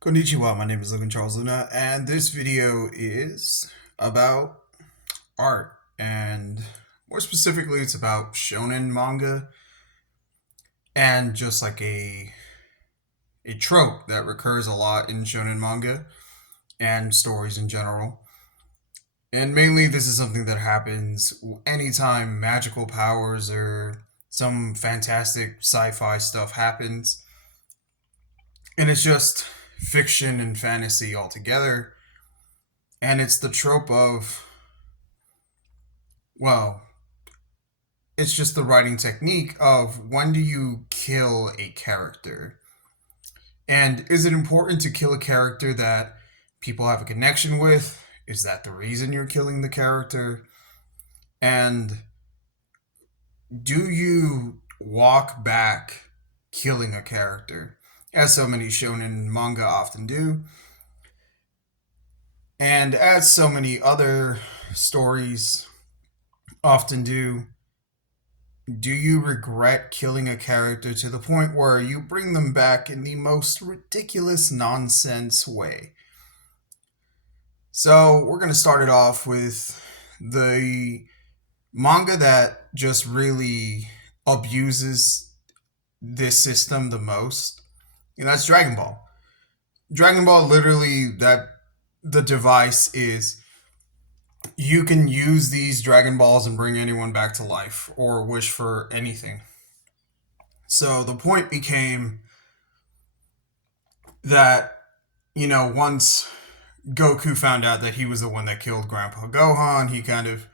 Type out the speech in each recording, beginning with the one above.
Konnichiwa, my name is Logan Charles Luna, and this video is about art, and more specifically, it's about shonen manga and just like a trope that recurs a lot in shonen manga and stories in general. And mainly, this is something that happens anytime magical powers or some fantastic sci-fi stuff happens, and it's just fiction and fantasy altogether. And it's the trope of, well, it's just the writing technique of when do you kill a character? And is it important to kill a character that people have a connection with? Is that the reason you're killing the character? And do you walk back killing a character? As so many shonen manga often do. And as so many other stories often do you regret killing a character to the point where you bring them back in the most ridiculous nonsense way? So, we're going to start it off with the manga that just really abuses this system the most. That's Dragon Ball. Dragon Ball literally, that the device is you can use these Dragon Balls and bring anyone back to life or wish for anything. So the point became that, once Goku found out that he was the one that killed Grandpa Gohan, he kind of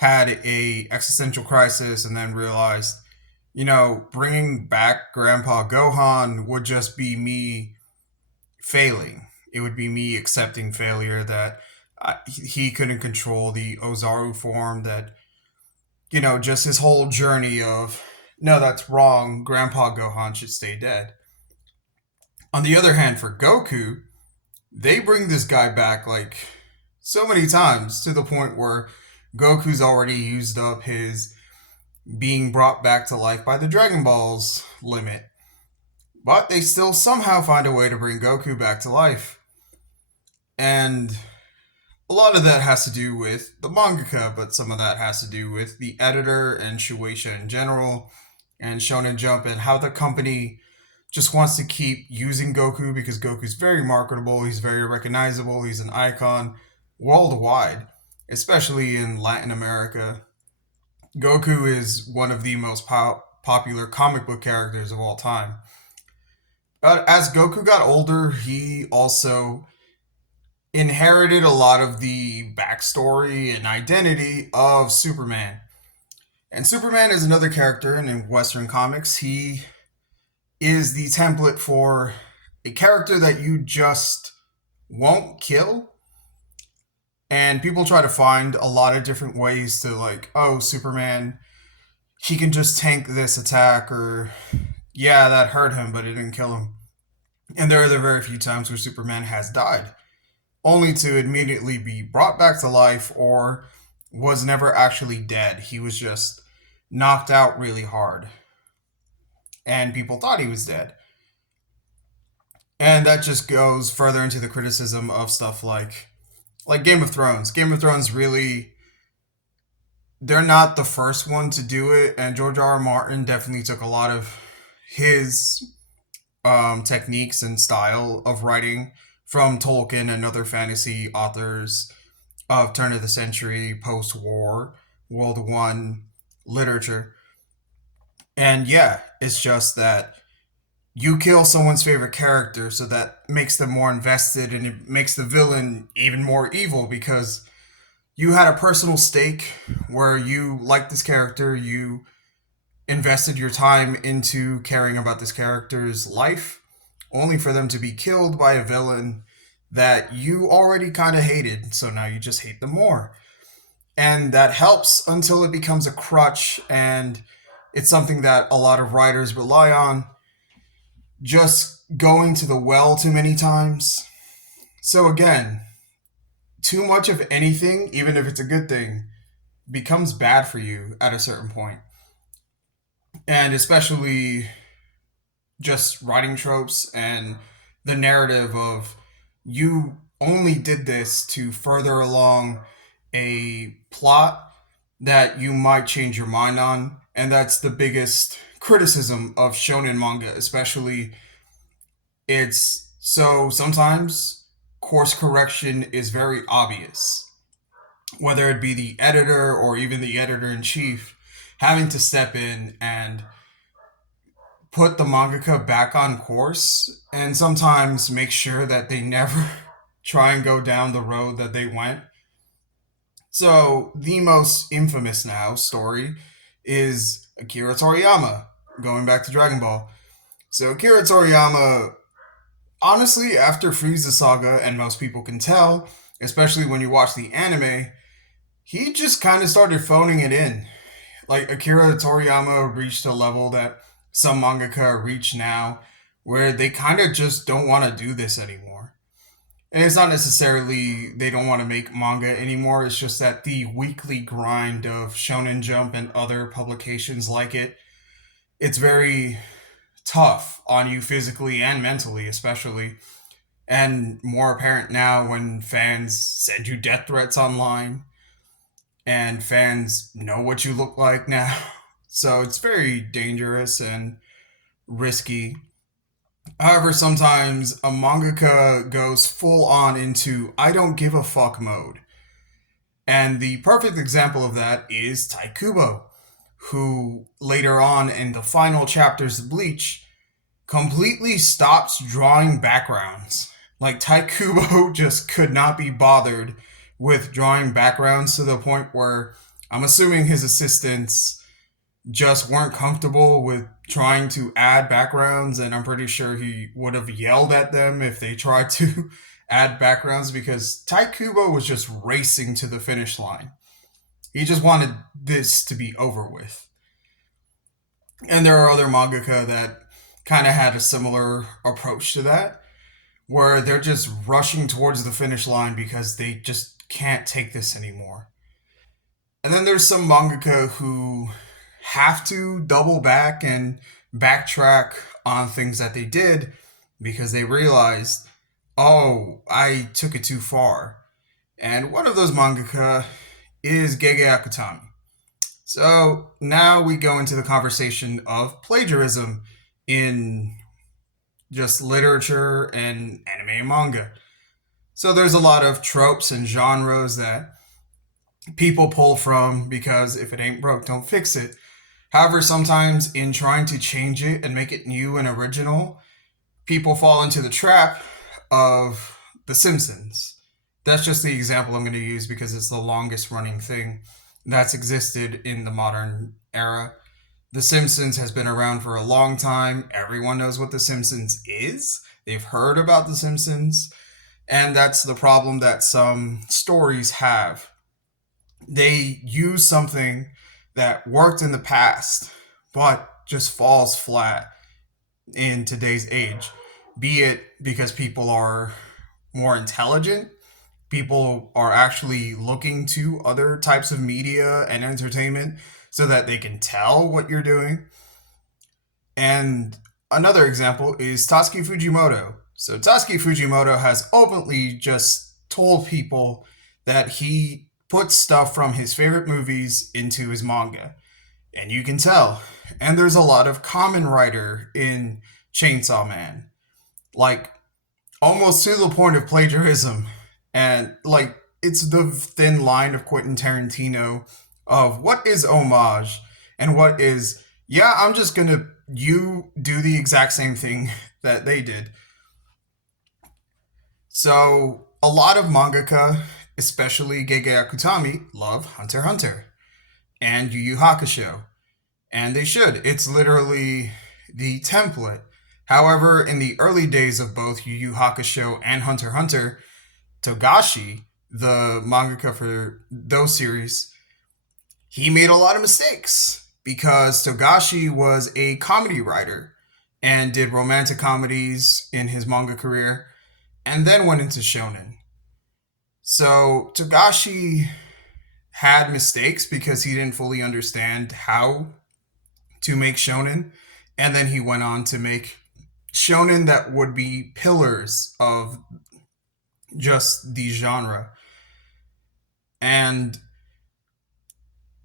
had a existential crisis and then realized, bringing back Grandpa Gohan would just be me failing. It would be me accepting failure that he couldn't control the Ozaru form, that, just his whole journey of, no, that's wrong. Grandpa Gohan should stay dead. On the other hand, for Goku, they bring this guy back like so many times to the point where Goku's already used up his being brought back to life by the Dragon Balls limit. But they still somehow find a way to bring Goku back to life. And a lot of that has to do with the mangaka, but some of that has to do with the editor and Shueisha in general and Shonen Jump and how the company just wants to keep using Goku because Goku's very marketable, he's very recognizable, he's an icon worldwide, especially in Latin America. Goku is one of the most popular comic book characters of all time. But as Goku got older, he also inherited a lot of the backstory and identity of Superman. And Superman is another character, and in Western comics, he is the template for a character that you just won't kill. And people try to find a lot of different ways to, like, oh, Superman, he can just tank this attack, or yeah, that hurt him, but it didn't kill him. And there are the very few times where Superman has died, only to immediately be brought back to life or was never actually dead. He was just knocked out really hard. And people thought he was dead. And that just goes further into the criticism of stuff like Game of Thrones. Game of Thrones really, they're not the first one to do it, and George R. R. Martin definitely took a lot of his techniques and style of writing from Tolkien and other fantasy authors of turn of the century, post-war, World War I literature. And yeah, it's just that you kill someone's favorite character, so that makes them more invested and it makes the villain even more evil because you had a personal stake where you liked this character, you invested your time into caring about this character's life, only for them to be killed by a villain that you already kind of hated, so now you just hate them more. And that helps until it becomes a crutch, and it's something that a lot of writers rely on, just going to the well too many times. So again, too much of anything, even if it's a good thing, becomes bad for you at a certain point. And especially just writing tropes and the narrative of you only did this to further along a plot that you might change your mind on. And that's the biggest criticism of shonen manga, especially. It's so sometimes course correction is very obvious, whether it be the editor or even the editor in chief having to step in and put the mangaka back on course and sometimes make sure that they never try and go down the road that they went. So, the most infamous now story is Akira Toriyama, going back to Dragon Ball. So, Akira Toriyama, honestly, after Frieza Saga, and most people can tell, especially when you watch the anime, he just kind of started phoning it in. Like Akira Toriyama reached a level that some mangaka reach now, where they kind of just don't want to do this anymore. And it's not necessarily they don't want to make manga anymore. It's just that the weekly grind of Shonen Jump and other publications like it's very tough on you physically and mentally, especially. And more apparent now when fans send you death threats online and fans know what you look like now. So it's very dangerous and risky. However, sometimes a mangaka goes full on into I don't give a fuck mode. And the perfect example of that is Tai Kubo, who later on in the final chapters of Bleach completely stops drawing backgrounds. Like Tai Kubo just could not be bothered with drawing backgrounds to the point where I'm assuming his assistants just weren't comfortable with trying to add backgrounds, and I'm pretty sure he would have yelled at them if they tried to add backgrounds because Tai Kubo was just racing to the finish line. He just wanted this to be over with. And there are other mangaka that kind of had a similar approach to that, where they're just rushing towards the finish line because they just can't take this anymore. And then there's some mangaka who have to double back and backtrack on things that they did because they realized, oh, I took it too far. And one of those mangaka is Gege Akutami. So now we go into the conversation of plagiarism in just literature and anime and manga. So there's a lot of tropes and genres that people pull from because if it ain't broke, don't fix it. However, sometimes in trying to change it and make it new and original, people fall into the trap of The Simpsons. That's just the example I'm going to use because it's the longest running thing that's existed in the modern era. The Simpsons has been around for a long time. Everyone knows what The Simpsons is. They've heard about The Simpsons. And that's the problem that some stories have. They use something that worked in the past, but just falls flat in today's age. Be it because people are more intelligent, people are actually looking to other types of media and entertainment so that they can tell what you're doing. And another example is Tatsuki Fujimoto. So Tatsuki Fujimoto has openly just told people that he puts stuff from his favorite movies into his manga. And you can tell. And there's a lot of Kamen Rider in Chainsaw Man. Like, almost to the point of plagiarism. And, like, it's the thin line of Quentin Tarantino of what is homage and what is, yeah, I'm just gonna, you do the exact same thing that they did. So, a lot of mangaka, especially Gege Akutami, love Hunter x Hunter and Yu Yu Hakusho. And they should. It's literally the template. However, in the early days of both Yu Yu Hakusho and Hunter x Hunter, Togashi, the mangaka for those series, he made a lot of mistakes because Togashi was a comedy writer and did romantic comedies in his manga career and then went into shonen. So Togashi had mistakes because he didn't fully understand how to make shonen, and then he went on to make shonen that would be pillars of just the genre. And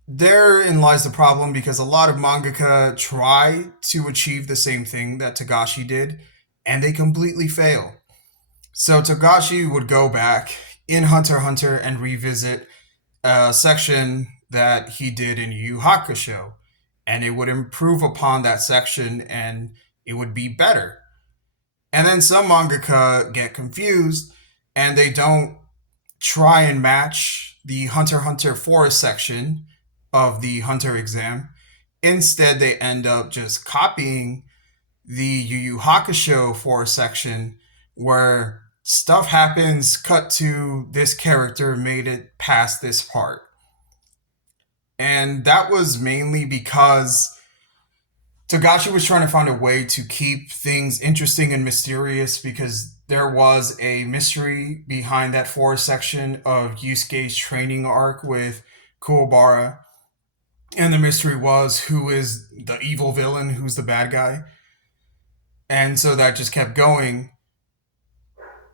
therein lies the problem because a lot of mangaka try to achieve the same thing that Togashi did, and they completely fail. So Togashi would go back in Hunter x Hunter and revisit a section that he did in Yu Yu Hakusho, and it would improve upon that section and it would be better. And then some mangaka get confused and they don't try and match the Hunter x Hunter forest section of the Hunter exam. Instead, they end up just copying the Yu Yu Hakusho forest section where stuff happens, cut to this character made it past this part. And that was mainly because Togashi was trying to find a way to keep things interesting and mysterious because there was a mystery behind that forest section of Yusuke's training arc with Kuwabara. And the mystery was who is the evil villain, who's the bad guy. And so that just kept going.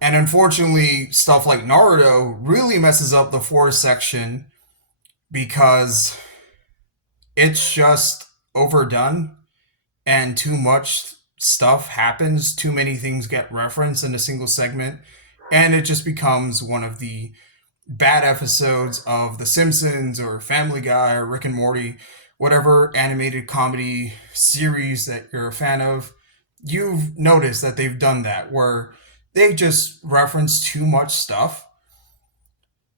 And unfortunately, stuff like Naruto really messes up the forest section because it's just overdone and too much stuff happens. Too many things get referenced in a single segment. And it just becomes one of the bad episodes of The Simpsons or Family Guy or Rick and Morty, whatever animated comedy series that you're a fan of. You've noticed that they've done that where they just reference too much stuff.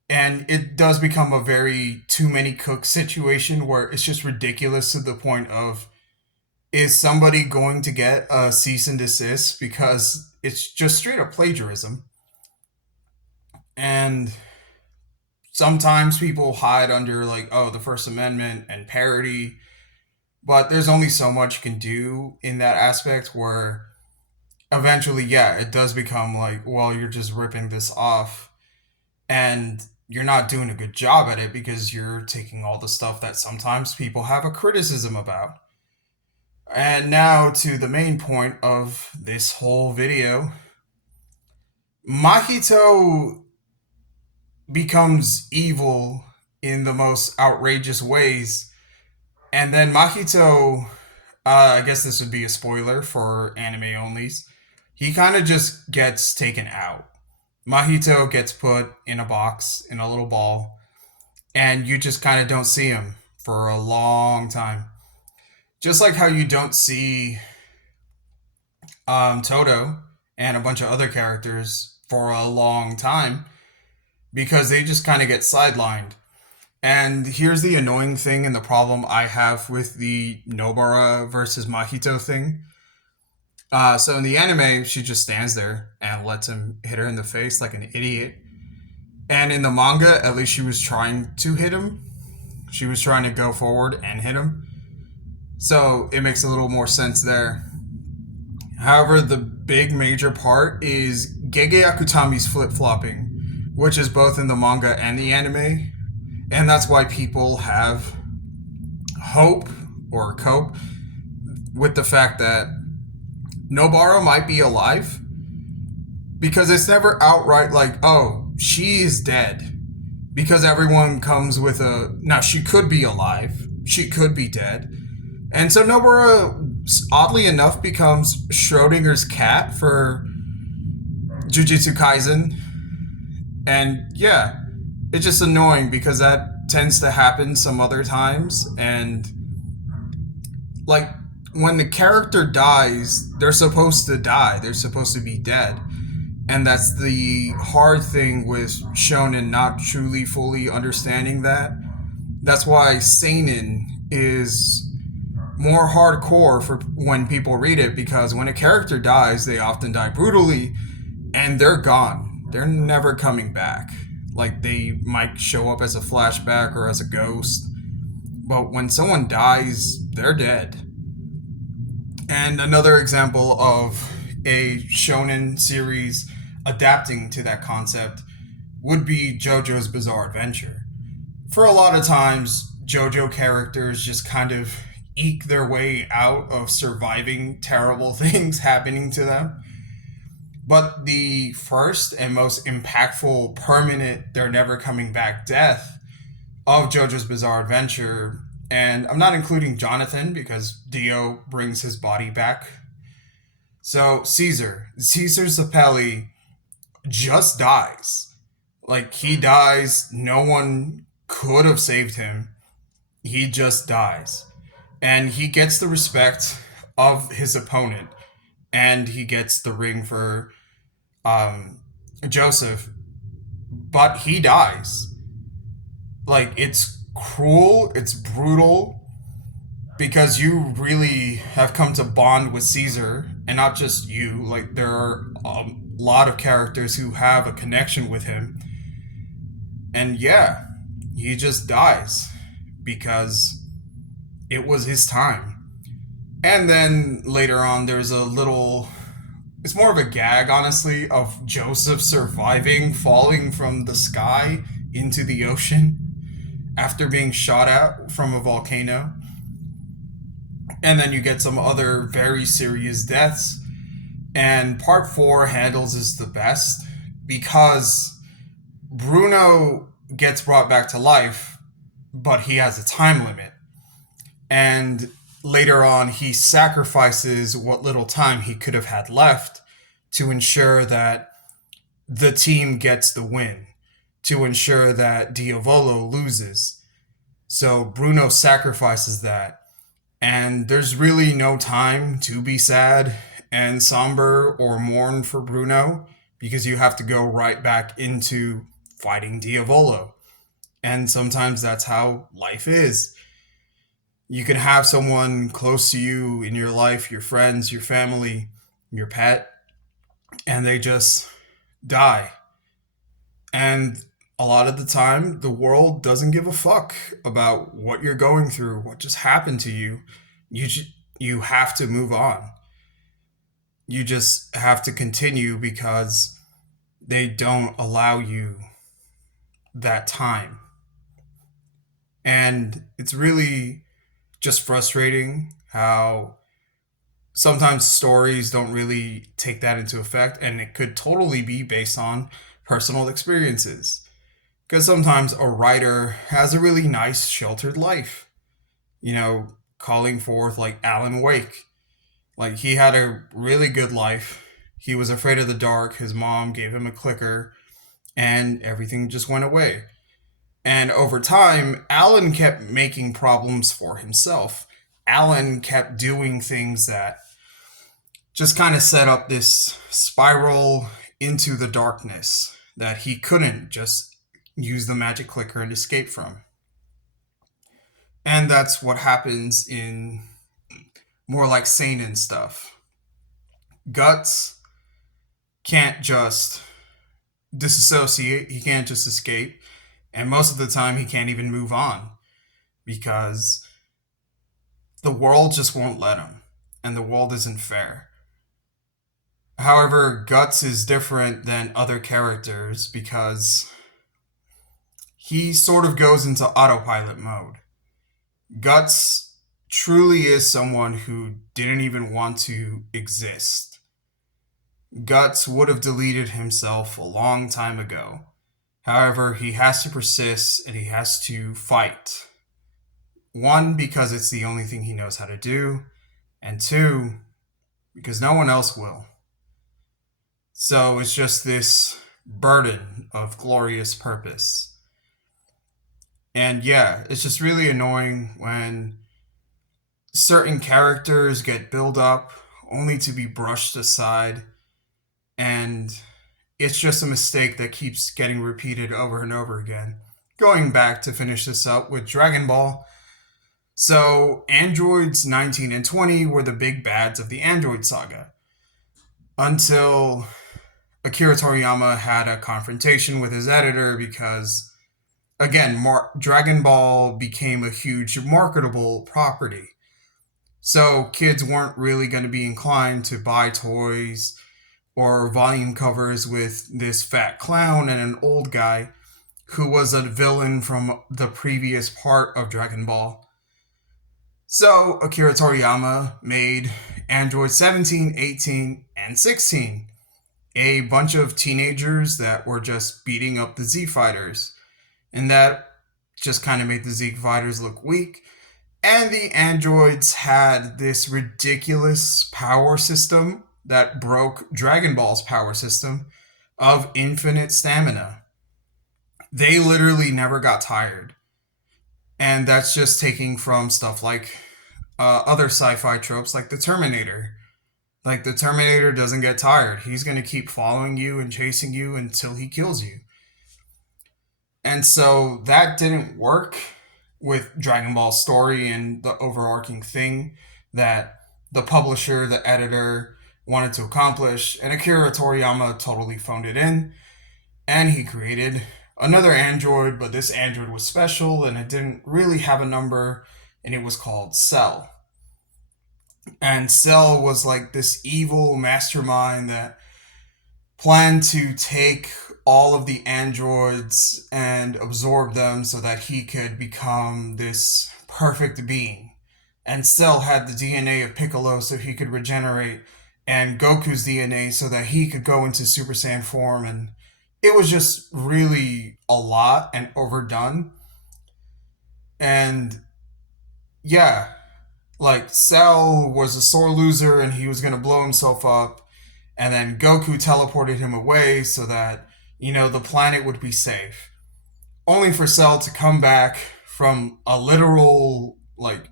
And it does become a very too many cooks situation where it's just ridiculous to the point of, is somebody going to get a cease and desist because it's just straight up plagiarism? And sometimes people hide under like, oh, the First Amendment and parody, but there's only so much you can do in that aspect where eventually, yeah, it does become like, well, you're just ripping this off and you're not doing a good job at it because you're taking all the stuff that sometimes people have a criticism about. And now to the main point of this whole video. Mahito becomes evil in the most outrageous ways. And then Mahito, I guess this would be a spoiler for anime onlys, he kind of just gets taken out. Mahito gets put in a box, in a little ball, and you just kind of don't see him for a long time. Just like how you don't see Toto and a bunch of other characters for a long time because they just kind of get sidelined. And here's the annoying thing and the problem I have with the Nobara versus Mahito thing. So in the anime, she just stands there and lets him hit her in the face like an idiot. And in the manga, at least she was trying to hit him. She was trying to go forward and hit him. So it makes a little more sense there. However, the big major part is Gege Akutami's flip-flopping, which is both in the manga and the anime. And that's why people have hope or cope with the fact that Nobara might be alive. Because it's never outright like, oh, she is dead. Because everyone comes with a, now she could be alive. She could be dead. And so Nobara, oddly enough, becomes Schrodinger's cat for Jujutsu Kaisen. And yeah, it's just annoying because that tends to happen some other times. And like when the character dies, they're supposed to die. They're supposed to be dead. And that's the hard thing with shonen not truly fully understanding that. That's why seinen is more hardcore for when people read it, because when a character dies, they often die brutally and they're gone. They're never coming back. Like they might show up as a flashback or as a ghost. But when someone dies, they're dead. And another example of a shonen series adapting to that concept would be JoJo's Bizarre Adventure. For a lot of times, JoJo characters just kind of eke their way out of surviving terrible things happening to them. But the first and most impactful permanent they're never coming back death of JoJo's Bizarre Adventure, and I'm not including Jonathan because Dio brings his body back. So Caesar Zapelli just dies. Like, he dies. No one could have saved him. He just dies. And he gets the respect of his opponent. And he gets the ring for Joseph. But he dies. Like, it's cruel. It's brutal. Because you really have come to bond with Caesar. And not just you. Like, there are a lot of characters who have a connection with him. And yeah, he just dies because it was his time. And then later on, there's a little. It's more of a gag, honestly, of Joseph surviving, falling from the sky into the ocean after being shot at from a volcano. And then you get some other very serious deaths. And part 4 handles is the best because Bruno gets brought back to life, but he has a time limit. And later on, he sacrifices what little time he could have had left to ensure that the team gets the win, to ensure that Diavolo loses. So Bruno sacrifices that. And there's really no time to be sad and somber or mourn for Bruno because you have to go right back into fighting Diavolo. And sometimes that's how life is. You can have someone close to you in your life, your friends, your family, your pet, and they just die. And a lot of the time, the world doesn't give a fuck about what you're going through, what just happened to you. You have to move on. You just have to continue because they don't allow you that time. And it's really just frustrating how sometimes stories don't really take that into effect, and it could totally be based on personal experiences. Because sometimes a writer has a really nice, sheltered life. Calling forth like Alan Wake. Like, he had a really good life. He was afraid of the dark. His mom gave him a clicker, and everything just went away. And over time, Alan kept making problems for himself. Alan kept doing things that just kind of set up this spiral into the darkness that he couldn't just use the magic clicker and escape from. And that's what happens in more like seinen stuff. Guts can't just disassociate, he can't just escape. And most of the time, he can't even move on because the world just won't let him. And the world isn't fair. However, Guts is different than other characters because he sort of goes into autopilot mode. Guts truly is someone who didn't even want to exist. Guts would have deleted himself a long time ago. However, he has to persist and he has to fight. One, because it's the only thing he knows how to do, and two, because no one else will. So it's just this burden of glorious purpose. And yeah, it's just really annoying when certain characters get built up only to be brushed aside, and it's just a mistake that keeps getting repeated over and over again. Going back to finish this up with Dragon Ball. So, Androids 19 and 20 were the big bads of the Android saga. Until Akira Toriyama had a confrontation with his editor because, again, Dragon Ball became a huge marketable property. So, kids weren't really going to be inclined to buy toys or volume covers with this fat clown and an old guy who was a villain from the previous part of Dragon Ball. So Akira Toriyama made Android 17, 18, and 16, a bunch of teenagers that were just beating up the Z Fighters. And that just kind of made the Z Fighters look weak. And the androids had this ridiculous power system that broke Dragon Ball's power system of infinite stamina. They literally never got tired. And that's just taking from stuff like other sci fi tropes like the Terminator. Like, the Terminator doesn't get tired. He's going to keep following you and chasing you until he kills you. And so that didn't work with Dragon Ball's story and the overarching thing that the publisher, the editor, wanted to accomplish. And Akira Toriyama totally phoned it in. And he created another android, but this android was special and it didn't really have a number, and it was called Cell. And Cell was like this evil mastermind that planned to take all of the androids and absorb them so that he could become this perfect being. And Cell had the DNA of Piccolo so he could regenerate, and Goku's DNA so that he could go into Super Saiyan form. And it was just really a lot and overdone. And yeah, like, Cell was a sore loser and he was going to blow himself up. And then Goku teleported him away so that, the planet would be safe. Only for Cell to come back from a literal, like,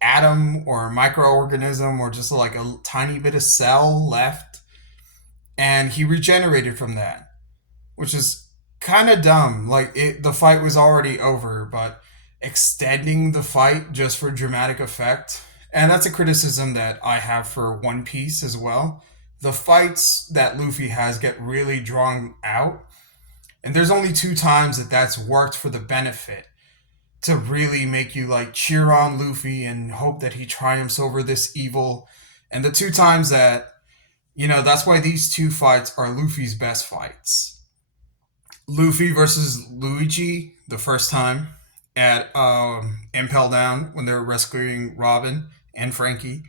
atom or microorganism or just like a tiny bit of cell left. And he regenerated from that, which is kind of dumb. Like, the fight was already over, but extending the fight just for dramatic effect. And that's a criticism that I have for One Piece as well. The fights that Luffy has get really drawn out. And there's only 2 times that that's worked for the benefit to really make you like cheer on Luffy and hope that he triumphs over this evil. And the 2 times that, that's why these 2 fights are Luffy's best fights. Luffy versus Luigi, the first time at Impel Down when they're rescuing Robin and Frankie.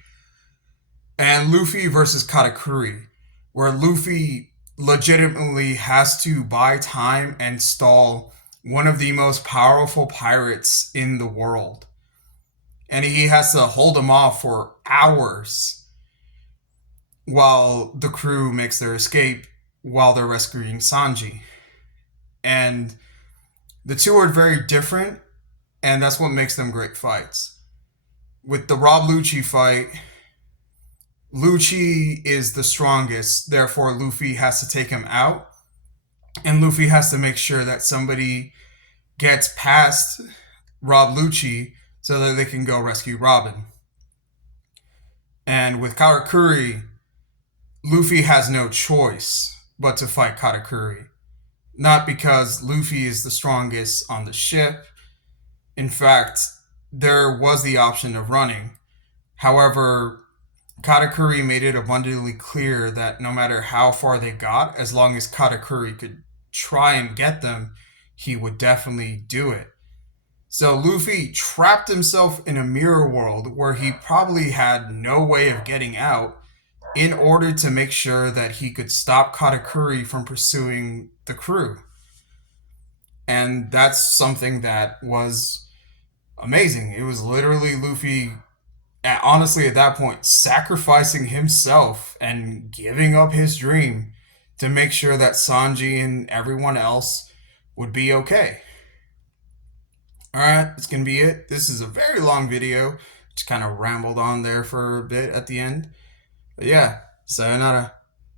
And Luffy versus Katakuri, where Luffy legitimately has to buy time and stall one of the most powerful pirates in the world. And he has to hold him off for hours while the crew makes their escape while they're rescuing Sanji. And the 2 are very different, and that's what makes them great fights. With the Rob Lucci fight, Lucci is the strongest, therefore Luffy has to take him out. And Luffy has to make sure that somebody gets past Rob Lucci so that they can go rescue Robin. And with Katakuri, Luffy has no choice but to fight Katakuri. Not because Luffy is the strongest on the ship. In fact, there was the option of running. However, Katakuri made it abundantly clear that no matter how far they got, as long as Katakuri could try and get them, he would definitely do it. So Luffy trapped himself in a mirror world where he probably had no way of getting out in order to make sure that he could stop Katakuri from pursuing the crew. And that's something that was amazing. It was literally Luffy, honestly, at that point, sacrificing himself and giving up his dream to make sure that Sanji and everyone else would be okay. Alright, that's going to be it. This is a very long video. Just kind of rambled on there for a bit at the end. But yeah, sayonara.